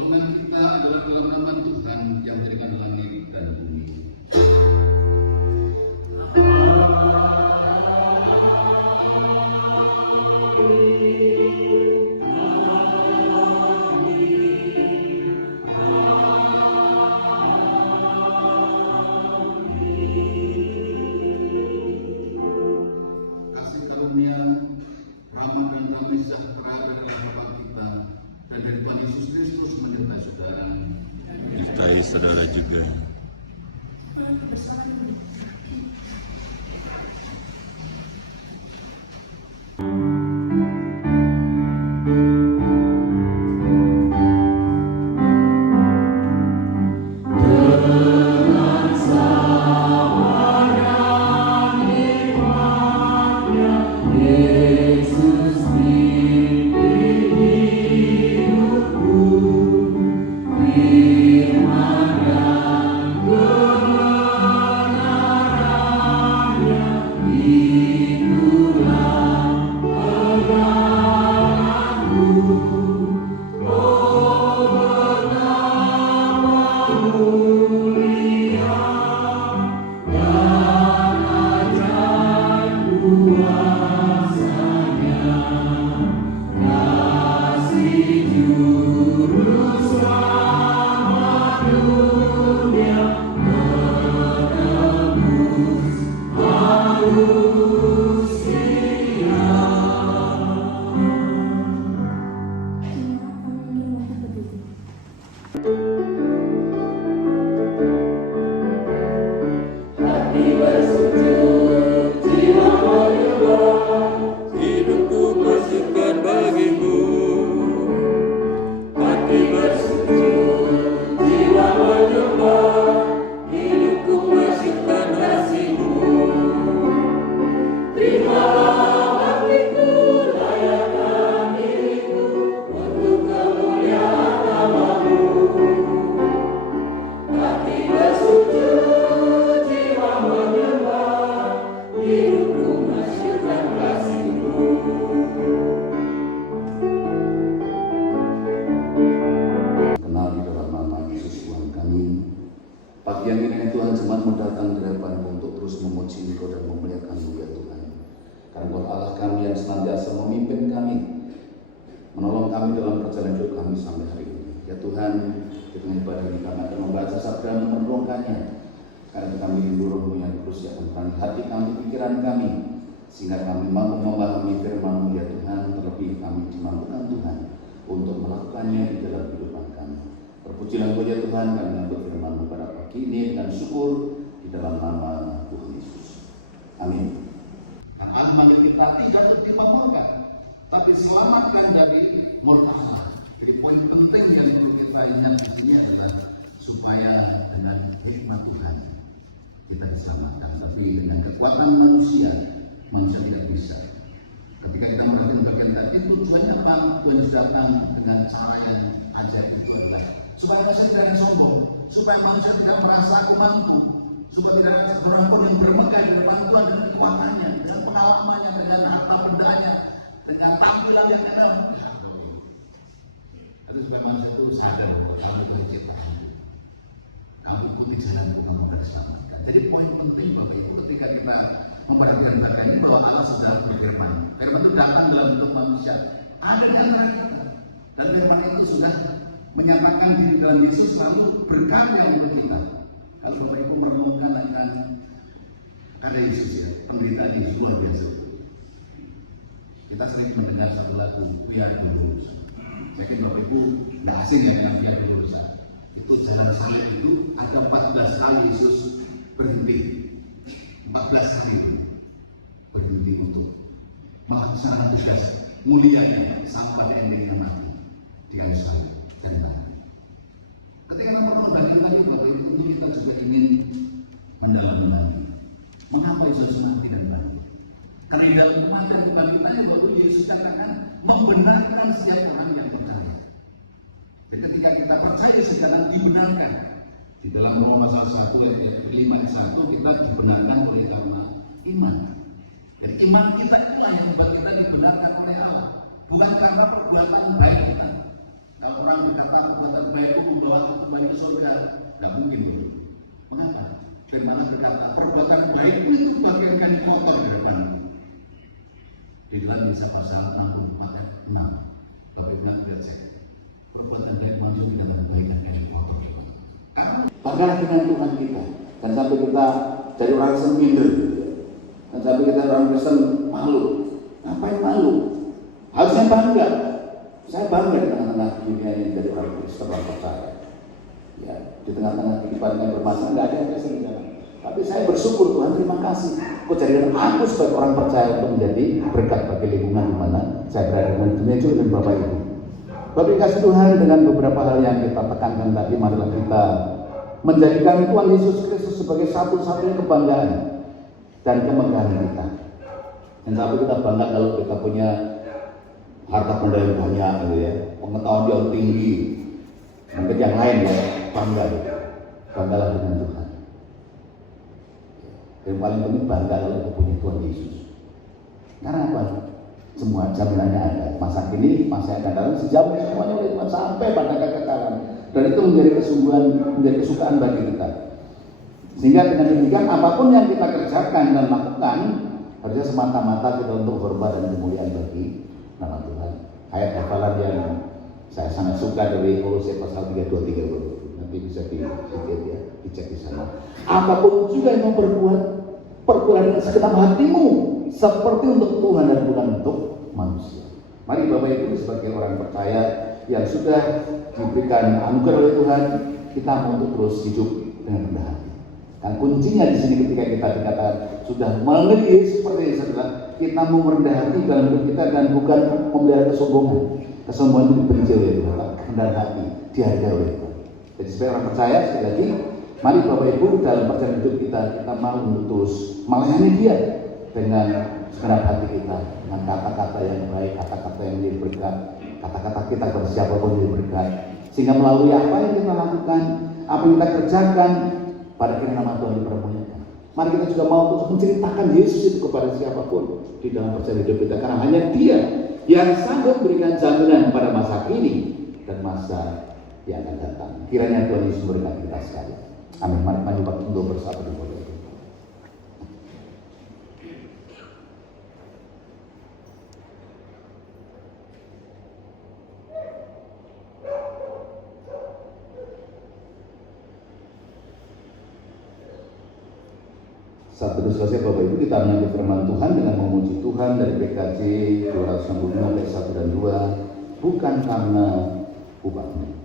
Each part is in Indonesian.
pertolongan kita adalah dalam nama Tuhan yang menjadikan langit dan bumi. Kasih karunia, rahmat dan damai sejahtera dari Bapa kita dan dari Tuhan Yesus Kristus menyertai saudara. Menyertai saudara juga. Hidupku masukkan bagimu, hati bersujud, jiwa menyembah. Hidupku masukkan kasihmu, terimalah baktiku, layakkan diriku untuk kemuliaan namamu. Hati bersujud, jiwa menyembah. Hidupku masukkan kasihmu. Kenal di dalam nama Yesus Tuhan kami. Pagi yang ini Tuhan jemaatmu datang di hadapan-Mu untuk terus memuji Engkau dan memuliakan-Mu ya Tuhan. Karena Engkau Allah kami yang senantiasa memimpin kami, menolong kami dalam perjalanan hidup kami sampai hari ini. Ya Tuhan, di tengah ibadah ini kami akan membaca sabda-Mu, merenungkannya. Karena kami rindu Roh-Mu yang terus yang menerangi hati kami, pikiran kami, sehingga kami mampu memahami firman-Mu ya Tuhan. Terlebih kami dimampukan Tuhan untuk melakukannya di dalam kehidupan kami. Terpujilah Engkau ya Tuhan, kami menyambut firman-Mu pada pagi ini dengan syukur di dalam nama Tuhan Yesus. Amin. Allah memanggil kita tidak untuk dimampukan, tapi selamatkan dari murka Allah. Jadi poin penting yang perlu kita ingat di sini adalah supaya dengan hikmat Tuhan kita diselamatkan. Tapi dengan kekuatan manusia tidak bisa. Ketika kita memperhatikan bagian tadi, tujuannya apa? Tuhan datang dengan cara yang ajaib itu adalah supaya manusia tidak sombong, supaya manusia tidak merasa aku mampu, supaya tidak ada seorang pun yang bermegah di depan Tuhan dengan kekuatannya, dengan pengalamannya, dengan harta bendanya, dengan tampilan yang ada. Lalu supaya manusia itu sadar bahwa kamu punya ciptaan, kamu ikuti jalan Tuhan bersama-sama. Jadi poin penting bagi itu ketika kita memperhatikan bagian ini bahwa Allah sudah berfirman. Firman itu datang dalam bentuk manusia, ada di antara kita. Dan firman itu sudah menyatakan diri dalam Yesus lalu berkarya untuk kita. Kalau Bapak Ibu merenungkan akan karya Yesus ya, penderitaan Yesus luar biasa. Kita sering mendengar satu lagu, Via Dolorosa. Saya kira Bapak Ibu nggak asing ya dengan Via Dolorosa. Itu jalan salib itu ada 14 kali Yesus berhenti. 14 kali itu berhenti untuk melaksanakan tugas mulianya sampai endingnya mati di kayu salib dan mati. Ketika kita membandingkan itu, tentu kita juga ingin mendalami lagi. Mengapa Yesus mati dan mati? Karena di dalam kematian bukan ditanya waktu Yesus katakan membenarkan setiap orang yang percaya. Jadi ketika kita percaya sekarang dibenarkan. Di dalam Roma pasal 1 ayat 5:1 kita dibenarkan oleh karena iman. Jadi iman kita itulah yang membuat kita dibenarkan oleh Allah, bukan karena perbuatan baik kita. Kalau orang berkata perbuatan baik itu membawa kembali ke surga. Tidak mungkin. Mengapa? Firman berkata perbuatan baik itu bagaikan kotor di hadapanmu. Di dalam Kisah pasal 64 ayat 6. Bapak Ibu baca. Perbuatan baik masuk ke dalam kebaikan yang kotor. Banggalah dengan Tuhan kita. Dan sampai kita jadi orang Kristen minder. Dan sampai kita orang Kristen malu. Ngapain malu? Harusnya bangga. Saya bangga di tengah-tengah dunia ini jadi orang Kristen, orang percaya. Ya, di tengah-tengah kehidupan yang bermasalah nggak ada yang Kristen di dalam. Tapi saya bersyukur Tuhan, terima kasih. Kau jadikan aku sebagai orang percaya untuk menjadi berkat bagi lingkungan di mana saya berada dengan dunia juga dan Bapak Ibu. Bapak kasih Tuhan dengan beberapa hal yang kita tekankan tadi, marilah kita menjadikan Tuhan Yesus Kristus sebagai satu-satunya kebanggaan dan kemegahan kita. Dan sampai kita bangga kalau kita punya harta benda yang banyak, gitu ya, pengetahuan yang tinggi, mungkin yang lain ya, bangga, banggalah dengan Tuhan. Yang paling penting bangga kalau kita punya Tuhan Yesus. Karena apa? Semua jaminannya ada. Masa kini, masa yang akan datang, sejamin semuanya oleh Tuhan sampai pada kekekalan. Dan itu menjadi kesungguhan, menjadi kesukaan bagi kita. Sehingga dengan demikian apapun yang kita kerjakan dan lakukan harusnya semata-mata kita untuk hormat dan kemuliaan bagi nama Tuhan. Ayat hafalan yang saya sangat suka dari Kolose pasal 32-30. Nanti bisa dicek di sana. Apapun juga yang memperbuat, perbuatan dengan segenap hatimu seperti untuk Tuhan dan bukan untuk manusia. Mari Bapak Ibu sebagai orang percaya yang sudah diberikan anugerah oleh Tuhan, kita mau untuk terus hidup dengan rendah hati. Dan kuncinya di sini ketika kita dikatakan sudah mengenal Yesus seperti ini adalah kita mau merendah hati dalam hidup kita dan bukan memelihara kesombongan. Kesombongan itu dibenci oleh Tuhan, rendah hati dihargai oleh Tuhan. Jadi sebagai orang percaya sekali lagi, mari Bapak Ibu dalam perjalanan hidup kita mau untuk terus melayani Dia dengan segenap hati kita, dengan kata-kata yang baik, kata-kata yang menjadi berkat, kata-kata kita kepada siapapun menjadi berkat. Sehingga melalui apa yang kita lakukan, apa yang kita kerjakan, pada kira nama Tuhan dipermuliakan. Mari kita juga mau untuk menceritakan Yesus itu kepada siapapun di dalam perjalanan hidup kita, karena hanya Dia yang sanggup memberikan jaminan pada masa kini dan masa yang akan datang. Kiranya Tuhan Yesus memberkati kita sekali. Amin. Mari kita untuk bersatu di bawah. Saat terus selesai Bapak Ibu kita menyambut firman Tuhan dengan memuji Tuhan dari PKJ 265 ayat 1 dan 2, bukan karena upahnya.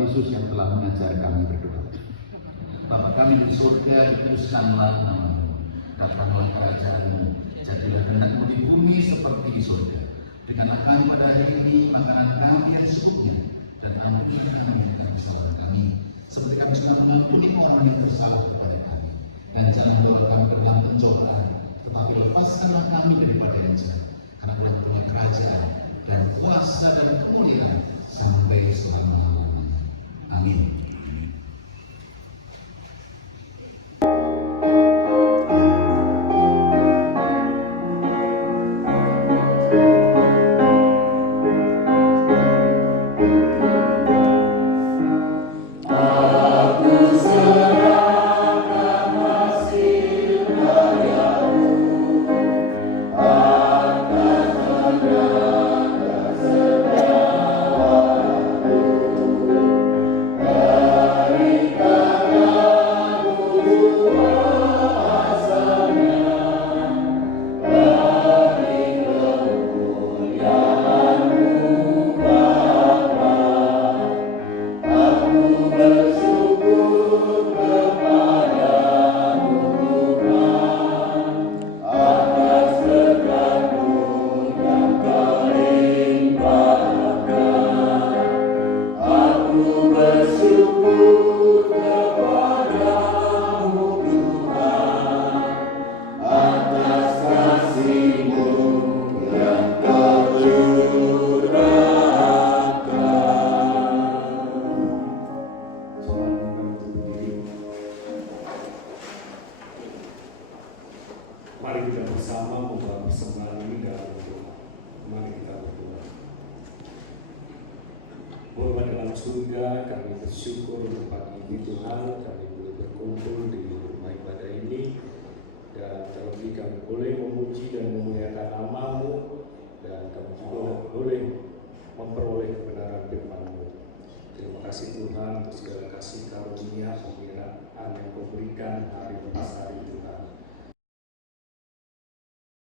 Yesus yang telah mengajar kami berdoa. Bapa kami di surga, dikuduskanlah nama-Mu, datanglah kerajaan-Mu, jadilah kehendak-Mu di bumi seperti di surga. Berikanlah kami pada hari ini makanan kami yang secukupnya, dan ampunilah kami akan kesalahan kami, seperti kami juga mengampuni orang yang bersalah kepada kami. Dan jangan bawa kami ke dalam pencobaan, tetapi lepaskanlah kami daripada yang jahat. Karena Tuhan kerajaan dan kuasa dan kemuliaan sampai selama-lamanya. Amin. Aku serahkan hasil karyamu. bersama membawa persembahan ini dalam doa. Mari kita berdoa. Bapa dalam surga, kami bersyukur untuk pagi ini Tuhan, kami boleh berkumpul di rumah ibadah ini, dan terlebih kami boleh memuji